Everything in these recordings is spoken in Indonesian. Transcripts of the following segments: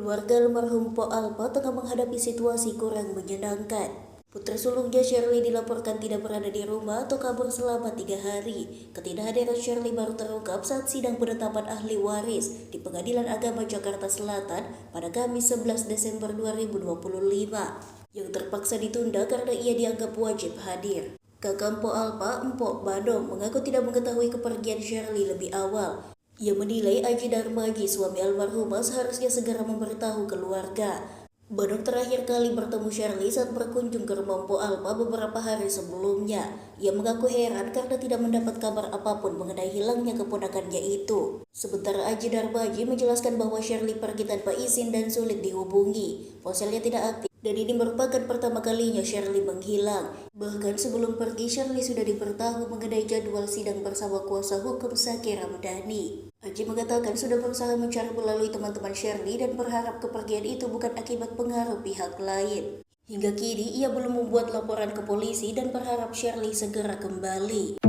Keluarga almarhum Po Alpa tengah menghadapi situasi kurang menyenangkan. Putri sulungnya Shirley dilaporkan tidak berada di rumah atau kabur selama 3 hari. Ketidakhadiran Shirley baru terungkap saat sidang penetapan ahli waris di Pengadilan Agama Jakarta Selatan pada Kamis 11 Desember 2025 yang terpaksa ditunda karena ia dianggap wajib hadir. Kakak Po Alpa, Mpok Badong, mengaku tidak mengetahui kepergian Shirley lebih awal. Ia menilai Aji Darmaji, suami almarhumah, seharusnya segera memberitahu keluarga. Badong terakhir kali bertemu Shirley saat berkunjung ke rumah Po Alpa beberapa hari sebelumnya. Ia mengaku heran karena tidak mendapat kabar apapun mengenai hilangnya keponakannya itu. Sementara Aji Darmaji menjelaskan bahwa Shirley pergi tanpa izin dan sulit dihubungi. Ponselnya tidak aktif. Dan ini merupakan pertama kalinya Shirley menghilang. Bahkan sebelum pergi, Shirley sudah diberitahu mengenai jadwal sidang bersama kuasa hukum Zaki Ramdhani. Aji mengatakan sudah berusaha mencari melalui teman-teman Shirley dan berharap kepergian itu bukan akibat pengaruh pihak lain. Hingga kini ia belum membuat laporan ke polisi dan berharap Shirley segera kembali.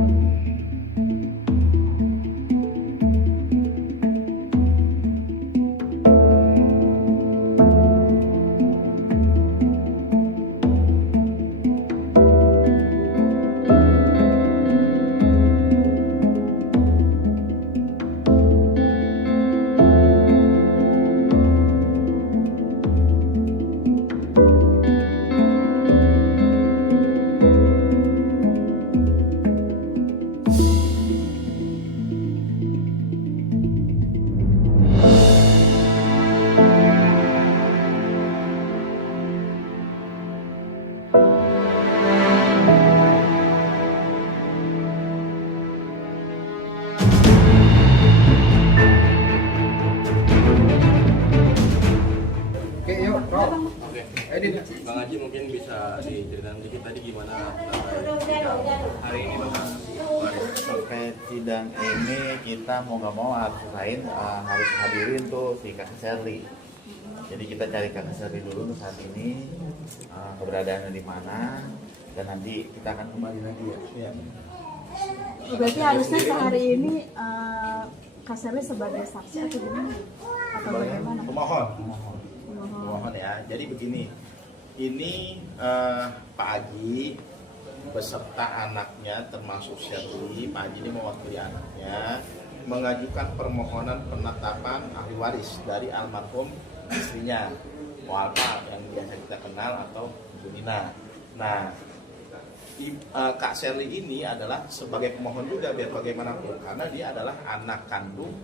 Oke, yuk, Bro. Oke, Bang Haji mungkin bisa diceritakan sedikit tadi gimana hari ini Bang Haji? Terkait sidang ini kita mau nggak mau harus hadirin tuh si Kak Shirley. Jadi kita cari Kak Shirley dulu saat ini keberadaannya di mana, dan nanti kita akan kembali lagi ya. Berarti harusnya sehari ini Kak Shirley sebagai saksi atau gimana? Atau bagaimana? Pemohon ya. Jadi begini, ini Pak Haji beserta anaknya termasuk Shirley. Pak Haji ini mewakili anaknya mengajukan permohonan penetapan ahli waris dari almarhum istrinya Po Alpa yang biasa kita kenal atau Bu Nina. Nah, Kak Shirley ini adalah sebagai pemohon juga biar bagaimanapun, karena dia adalah anak kandung,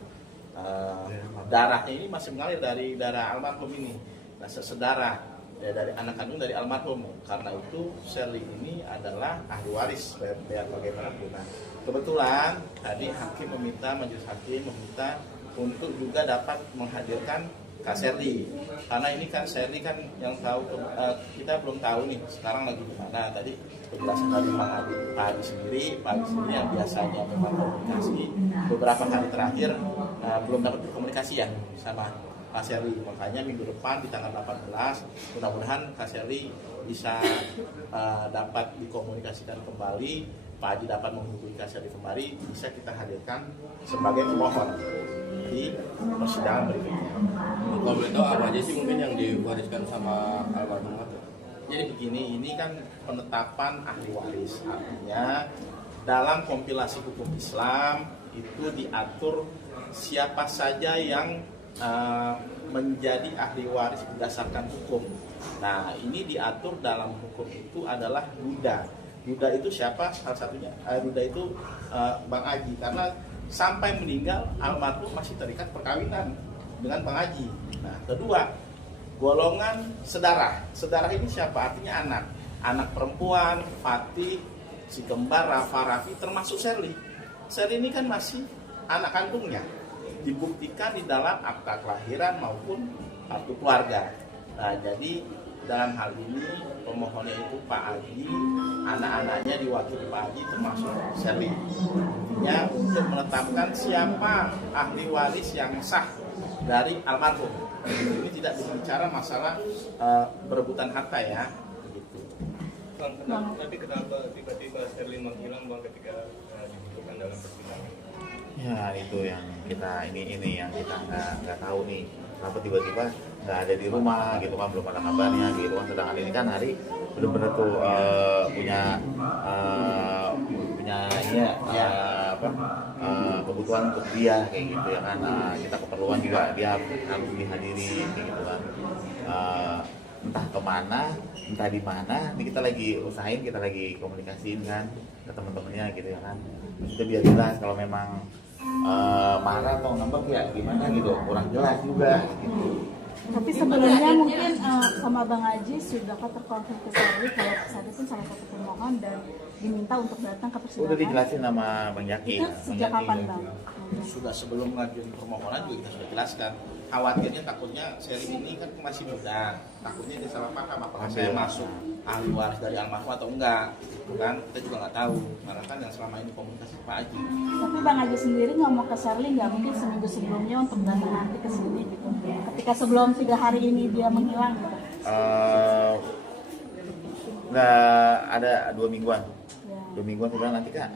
darahnya ini masih mengalir dari darah almarhum ini. Nah, sedarah ya, dari anak kandung dari almarhum. Karena itu Shirley ini adalah ahli waris biar bagaimanapun. Nah, kebetulan tadi majelis hakim meminta untuk juga dapat menghadirkan Kak Shirley. Karena ini kan Shirley kan yang tahu, kita belum tahu nih sekarang lagi di mana. Tadi penjelasan dari Pak Haji sendiri yang biasanya memang komunikasi beberapa hari terakhir belum dapat berkomunikasi ya sama Kak Shirley. Makanya minggu depan di tanggal 18 mudah-mudahan Kak Shirley bisa dapat dikomunikasikan kembali, Pak Haji dapat menghubungi Kak Shirley kembali, bisa kita hadirkan sebagai pemohon di persidangan berikutnya. Kalau boleh tahu apa aja sih mungkin yang diwariskan sama almarhumah? Jadi begini, ini kan penetapan ahli waris, artinya dalam kompilasi hukum Islam itu diatur siapa saja yang menjadi ahli waris berdasarkan hukum. Nah, ini diatur dalam hukum itu adalah duda. Duda itu siapa? Salah satunya duda itu Bang Haji, karena sampai meninggal almarhum masih terikat perkawinan dengan Bang Haji. Nah, kedua, golongan sedarah. Sedarah ini siapa? Artinya anak. Anak perempuan, Fatih, si kembar, Raffi, termasuk Shirley. Shirley ini kan masih anak kandungnya. Dibuktikan di dalam akta kelahiran maupun kartu keluarga. Nah, jadi dalam hal ini pemohonnya itu Pak Haji, anak-anaknya diwakili Pak Haji termasuk Shirley. Intinya untuk menetapkan siapa ahli waris yang sah dari almarhum. Ini tidak berbicara masalah berebutan harta ya. Begitu. Tapi kenapa tiba-tiba Shirley menghilang Bang ketika dibutuhkan dalam persidangan? Ya itu yang kita ini yang kita nggak tahu nih, kenapa tiba-tiba nggak ada di rumah gitu kan, belum ada kabarnya gitu kan. Sedangkan ini kan hari benar-benar tuh punya ini ya, kebutuhan untuk dia kayak gitu ya kan. Kita keperluan juga dia harus dihadiri kayak gitu kan. Entah kemana, entah di mana, ini kita lagi usahain, kita lagi komunikasiin kan ke teman-temannya gitu ya kan. Kita biar jelas kalau memang marah atau ngambek ya gimana gitu, kurang jelas juga gitu. Tapi sebelumnya mungkin sama Bang Haji sudahkah terkonfirmasi kalau saat itu salah satu pemohon dan diminta untuk datang ke persidangan? Udah dijelasin sama Bang Jaki. Itu sejak kapan Bang? Sudah sebelum ngajuin permohonan juga kita sudah jelaskan. Khawatirnya takutnya Sally ini kan masih muda, takutnya dia salah paham apakah saya masuk ahli waris dari almarhum atau enggak, kan kita juga nggak tahu, karena kan yang selama ini komunikasi Pak Haji. Tapi Bang Haji sendiri ngomong ke Sherly nggak mungkin seminggu sebelumnya untuk datang nanti ke sini gitu, ketika sebelum 3 hari ini dia menghilang gitu? Nggak ada 2 mingguan. Ya. 2 mingguan sudah nanti Kak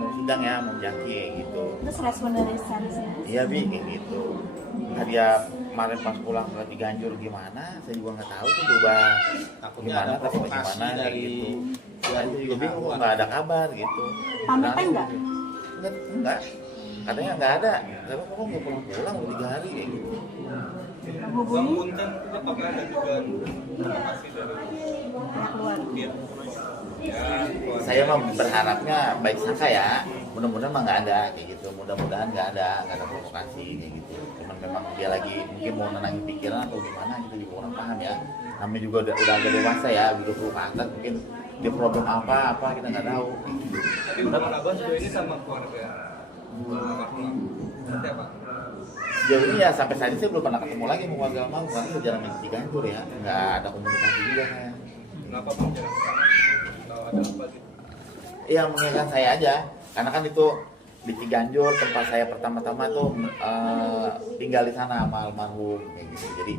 mau sidang ya, mau Jaki gitu. Terus respon dari Sherly sendiri? Iya Bi, kayak gitu. Nah, dia kemarin pas pulang ke Ciganjur gimana, saya juga nggak tahu tuh berubah Takutnya gimana, ada tapi provokasi gimana kayak dari gitu. Saya juga bingung, nggak ada kabar gitu. Pamitnya enggak? Enggak. Katanya nggak ada. Tapi kok nggak pulang-pulang udah 3 hari kayak gitu. Menghubungi apakah ada juga provokasi dari pihak luar? Saya mah berharapnya baik sangka ya. Mudah-mudahan mah nggak ada kayak gitu. Mudah-mudahan nggak ada provokasi kayak gitu. Cuman memang dia lagi mungkin mau nenangin pikiran atau gimana, kita juga kurang paham ya. Namanya juga udah agak dewasa ya, 20 ke atas, mungkin dia problem apa kita nggak tahu. Tapi hubungan abang sejauh ini sama keluarga almarhum seperti apa? Sejauh ini ya sampai saat ini saya belum pernah ketemu lagi sama keluarga almarhum karena udah jarang main Ciganjur ya, nggak ada komunikasi juga saya. Kenapa bang jarang kesana? Atau ada apa gitu? Iya mengingatkan saya aja, karena kan itu di Ciganjur tempat saya pertama-tama tuh tinggal di sana sama almarhum kayak gitu. Jadi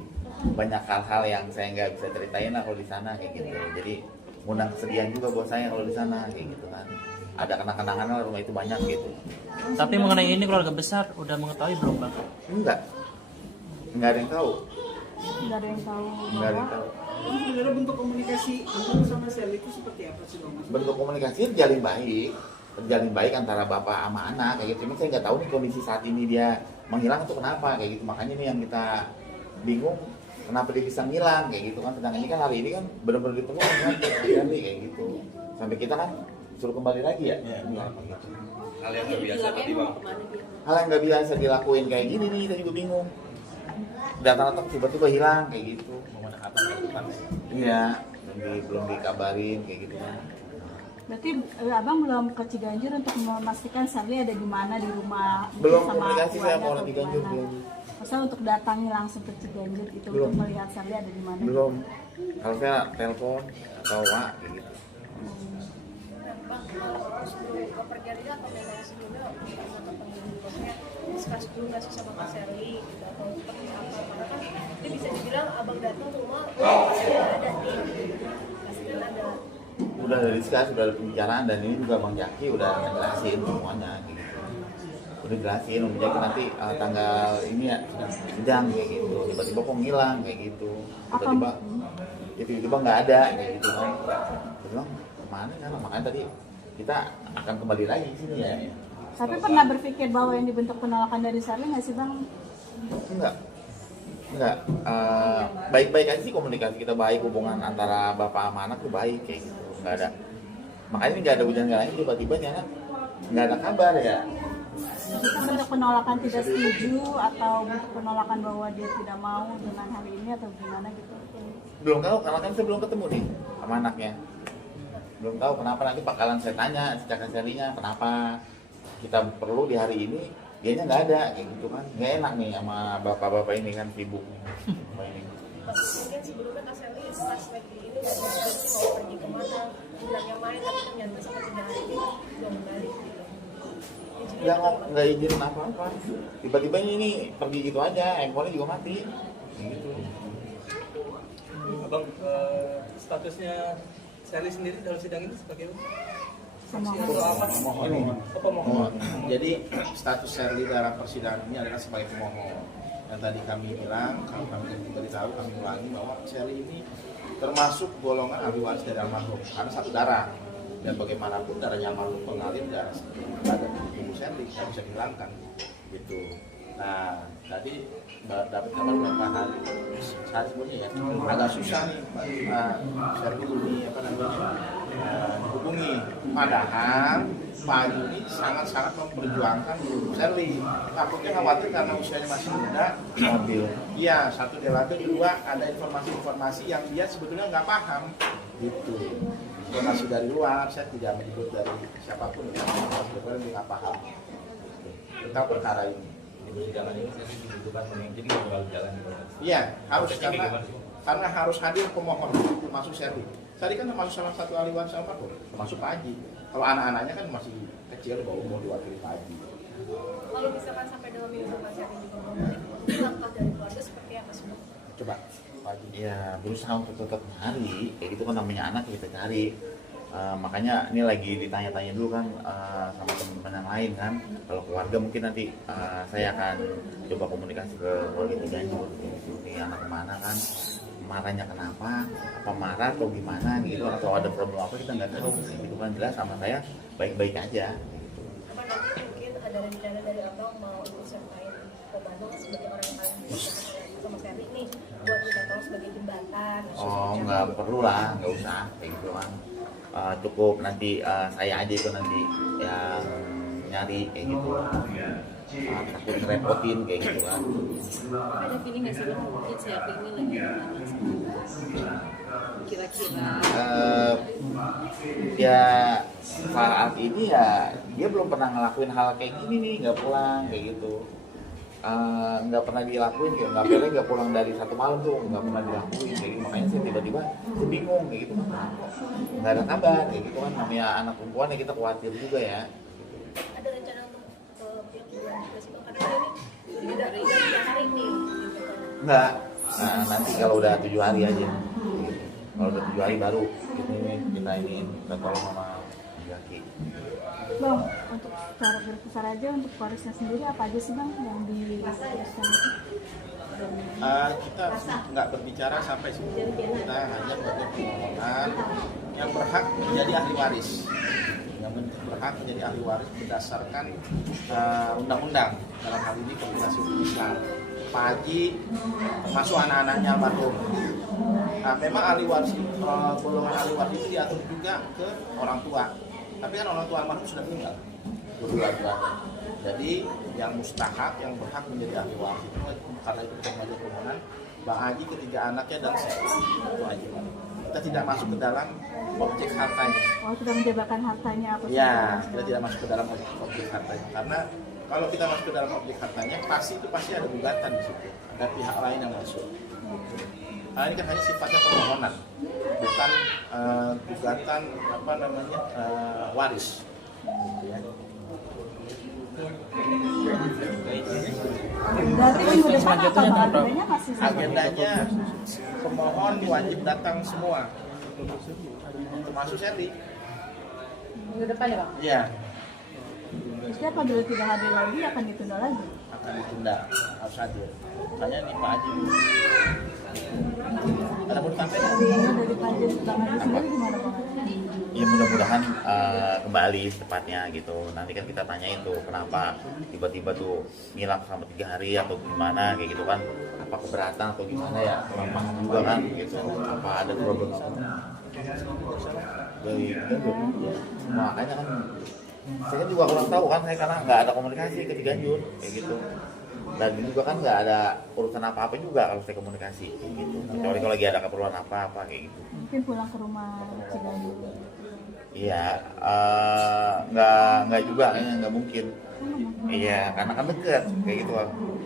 banyak hal-hal yang saya nggak bisa ceritain lah kalau di sana kayak gitu. Jadi ngundang kesedihan juga buat saya kalau di sana kayak gitu kan. Ada kenang-kenangan lah, rumah itu banyak gitu. Tapi mengenai ini keluarga besar udah mengetahui belum Bang? Enggak ada yang tahu. Nggak ada yang tahu Enggak ada yang bahwa tahu. Sebenarnya bentuk komunikasi Abang sama Sherly itu seperti apa sih Bang? Bentuk komunikasi terjalin baik antara bapak sama anak kayak gitu. Cuma saya nggak tahu nih kondisi saat ini dia menghilang itu kenapa kayak gitu. Makanya ini yang kita bingung, kenapa dia bisa ngilang kayak gitu kan. Sedangkan ini kan hari ini kan benar-benar ditemukan kan kayak gitu. Sampai kita kan suruh kembali lagi ya. Gitu. Hal yang nggak biasa tadi bang. Hal yang nggak biasa dilakuin kayak gini nih, kita juga bingung. Datang-datang tiba-tiba hilang kayak gitu. Mana kapan ke depan ya? Iya, belum dikabarin kayak gitu kan. berarti Abang belum ke Ciganjur untuk memastikan Sherly ada di mana di rumah Belum sama komunikasi saya keluarga mau orang atau Ciganjur gimana? belum. Maksudnya untuk datangi langsung ke Ciganjur itu Belum. untuk melihat Sherly ada di mana? Belum. Kalau saya telepon atau WA kayak gitu. Sebelum kepergian ini atau memang sebelumnya sama teman-teman bosnya diskus dulu nggak sih sama Kak Sherly gitu atau seperti apa, karena kan itu bisa dibilang abang datang ke rumah pasti ada nih, pasti kan ada. Udah ada diskus, udah ada pembicaraan, dan ini juga Bang Jaki udah ngejelasin semuanya gitu. Udah jelasin, Bang Jaki nanti tanggal ini ya sidang kayak gitu. Tiba-tiba kok ngilang kayak gitu. Tiba-tiba nggak ada kayak gitu kan. Saya bilang kemana kan? Makanya tadi kita akan kembali lagi ke sini ya. Tapi pernah berpikir bahwa yang dibentuk penolakan dari Sherly nggak sih Bang? Enggak. Baik-baik aja sih komunikasi kita, baik, hubungan antara bapak sama anak tuh baik kayak gitu. Nggak ada. Makanya ini nggak ada hujan nggak lain, tiba-tiba ya nggak ada kabar ya. Itu bentuk penolakan tidak setuju atau bentuk penolakan bahwa dia tidak mau dengan hari ini atau gimana gitu? Belum tahu karena kan saya belum ketemu nih sama anaknya. Belum tahu kenapa, nanti bakalan saya tanya secara Sherly-nya kenapa kita perlu di hari ini, dianya nggak ada kayak gitu kan. Nggak enak nih sama bapak-bapak ini kan, sibuk ini. Mungkin sebelumnya Kak Sherly pas lagi ini nggak bisa mau pergi kemana, bilangnya main tapi ternyata sampai 3 hari ini belum balik gitu. Nggak izin apa-apa. Tiba-tiba ini pergi gitu aja, handphone juga mati. Gitu. Abang statusnya Sherly sendiri dalam sidang ini sebagai Sama saksi atau apa? Mohon. Apa mohon? Jadi status Sherly dalam persidangan ini adalah sebagai pemohon. yang tadi kami bilang, kalau kami beritahu, kami ulangi bahwa Sherly ini termasuk golongan ahli waris dari almarhum karena satu darah, dan bagaimanapun darahnya almarhum mengalir darah ada di tubuh Sherly, tidak bisa dihilangkan gitu. Nah tadi dapat kabar beberapa hari saat sebelumnya ya, agak susah nih Sherly ini apa namanya dihubungi, padahal Pak ini sangat-sangat memperjuangkan Sherly. Takutnya khawatir karena usianya masih muda, iya, satu dia labil, kedua ada informasi-informasi yang dia sebetulnya nggak paham gitu. Informasi dari luar, saya tidak menyebut dari siapapun ya, sebetulnya dia nggak paham gitu, tentang perkara ini. Jalan ini saya dibutuhkan pemimpin bakal jalan. Iya, harus karena harus hadir pemohon termasuk Sherly. Tadi kan termasuk salah satu ahli waris almarhum, termasuk Pak Haji. Kalau anak-anaknya kan masih kecil, baru mau diwakili Pak Haji. Kalau misalkan sampai dalam minggu Mas Sherly juga mau langkah dari keluarga seperti apa sih? Coba Pak Haji. Ya berusaha untuk tetap cari, kayak gitu kan namanya anak kita cari. Makanya ini lagi ditanya-tanya dulu kan sama teman-teman yang lain kan. Kalau keluarga mungkin nanti saya akan coba komunikasi ke keluarga Ciganjur. Ini anak kemana kan, marahnya kenapa, apa marah atau gimana gitu, atau ada problem apa kita nggak tahu. Itu kan jelas sama saya baik-baik aja. Apa nanti mungkin ada rencana dari abang mau ikut sertain Abang sebagai orang yang paling dekat sama Sherly nih buat minta tolong sebagai jembatan? Oh nggak perlu lah, nggak usah kayak gitu kan. Cukup nanti saya aja itu nanti yang nyari kayak gitu, takut ngerepotin kayak gitu kan. Ada feeling nggak sih mungkin Sherly ini lagi kira-kira? Ya saat ini ya dia belum pernah ngelakuin hal kayak gini nih, nggak pulang kayak gitu. Nggak pernah dilakuin, nggak pulang dari satu malam tuh, nggak pernah dilakuin kayak gitu. Makanya saya tiba-tiba bingung kayak gitu, nggak ada kabar kayak gitu kan. Namanya anak perempuan ya kita khawatir juga ya. Ada rencana untuk pihak keluarga juga sih, karena ini udah 3 hari nih gitu kan. Enggak, nanti kalau udah 7 hari aja. Kalau udah 7 hari baru kita minta tolong sama Jaki. Bang, untuk cara berpisah aja untuk warisnya sendiri apa aja sih bang yang diputuskan itu? Kita nggak berbicara sampai situ, kita hanya membuat permohonan yang berhak menjadi ahli waris, yang berhak menjadi ahli waris berdasarkan undang-undang, dalam hal ini Koordinasi Hukum Islam. Pak Haji termasuk anak-anaknya almarhum. Nah, memang ahli waris, golongan ahli waris itu diatur juga ke orang tua, tapi kan orang tua almarhum sudah meninggal kedua-duanya. Jadi yang mustahak, yang berhak menjadi ahli waris itu, karena itu kita mengajukan permohonan Bang Haji, ketiga anaknya dan saya. Itu aja. Kita tidak masuk ke dalam objek hartanya. Oh, sudah menjabarkan hartanya apa? Ya, kita tidak masuk ke dalam objek hartanya. Karena kalau kita masuk ke dalam objek hartanya, pasti ada gugatan di situ. Ada pihak lain yang masuk. Nah, ini kan hanya sifatnya permohonan, bukan gugatan waris. Ya. Berarti minggu depan apa bang? Agendanya masih sama? Agendanya pemohon wajib datang semua, termasuk Sherly. Minggu depan ya bang? Iya, Terus apabila tidak hadir lagi akan ditunda lagi? akan ditunda, harus hadir. Makanya ini Pak Haji. Ada mau disampaikan? Dari Panjen Bang Haji sendiri gimana bang? Ya mudah-mudahan kembali secepatnya gitu. Nanti kan kita tanyain tuh kenapa tiba-tiba tuh ngilang sama 3 hari atau gimana kayak gitu kan. Apa keberatan atau gimana ya, kurang paham juga kan gitu. Apa ada problem apa? Makanya kan saya kan juga kurang tahu kan, saya karena nggak ada komunikasi ke Ciganjur kayak gitu. Dan juga kan nggak ada urusan apa-apa juga kalau saya komunikasi kayak gitu. Kecuali kalau lagi ada keperluan apa-apa kayak gitu. Mungkin pulang ke rumah Ciganjur. Iya, nggak juga, nggak mungkin. Iya, karena kan deket kayak gitu,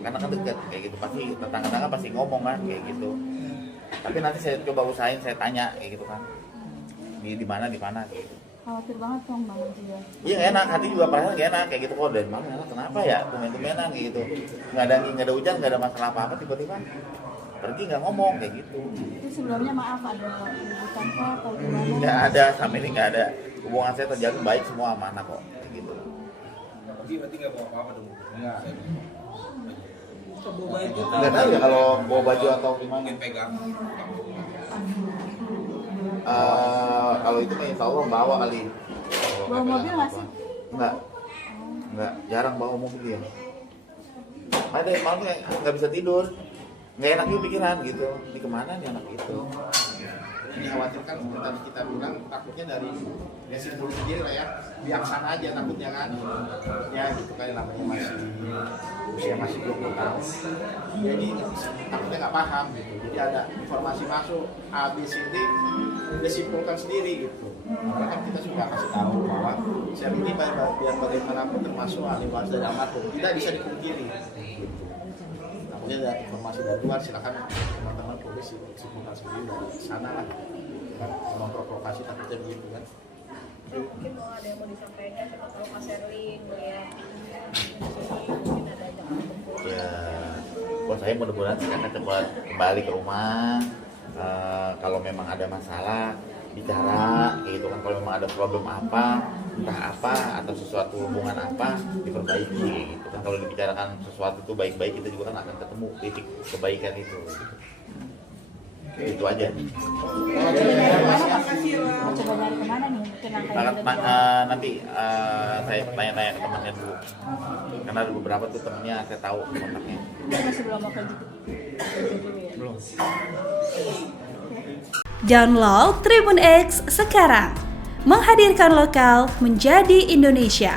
karena kan deket kayak gitu, pasti tetangga-tetangga pasti ngomong kan kayak gitu. Tapi nanti saya coba usahain, saya tanya kayak gitu kan, di mana kayak gitu. Khawatir banget dong bang Haji ya. Iya enak, hati juga perasaan gak enak kayak gitu. Kok dari mana kenapa ya tumen-tumenan kayak gitu, nggak ada hujan, nggak ada masalah apa-apa, tiba-tiba pergi nggak ngomong kayak gitu. Itu sebelumnya maaf ada ributan kok atau gimana? Nggak ada, sama ini nggak ada. Hubungan saya terjaga baik semua, amanah kok kayak gitu. Berarti nggak bawa apa-apa dong? Enggak. Nggak tahu ya kalau bawa baju atau gimana. Kalau itu mah insya Allah bawa kali. Bawa mobil nggak sih? Enggak, jarang bawa mobil ya. Ada yang malam nggak bisa tidur, nggak enak juga pikiran gitu. Ini kemana nih anak itu? Ini dikhawatirkan tadi kita bilang takutnya dari simpul sendiri lah ya, bijaksana aja takutnya kan. Ya gitu kan, namanya usia masih 20 tahun. Jadi takutnya nggak paham gitu. Jadi ada informasi masuk A, B, C, D, dia simpulkan sendiri gitu. Maka kan kita sudah kasih tahu bahwa sel ini biar bagaimanapun termasuk ahli waris dari almarhum, tidak bisa dipungkiri. Gitu. Namun ada informasi dari luar, silakan teman-teman polisi simpulkan sendiri dari sana lah. Kan memprovokasi takutnya begitu kan. Mungkin mau ada yang mau disampaikan, siapa tahu Mas Erwin melihat mungkin ada jangan kumpul. Ya, buat saya mudah-mudahan saya cepat kembali ke rumah. Kalau memang ada masalah bicara kayak gitu kan, kalau memang ada problem apa, entah apa atau sesuatu hubungan apa diperbaiki gitu kan. Kalau dibicarakan sesuatu itu baik-baik, kita juga kan akan ketemu titik kebaikan itu gitu aja. Mau coba nyari kemana nih? Mungkin Nanti saya tanya-tanya ke temannya dulu, karena ada beberapa tuh temennya saya tahu kontaknya. Masih belum makan juga. Belum. Download Tribun X sekarang, menghadirkan lokal menjadi Indonesia.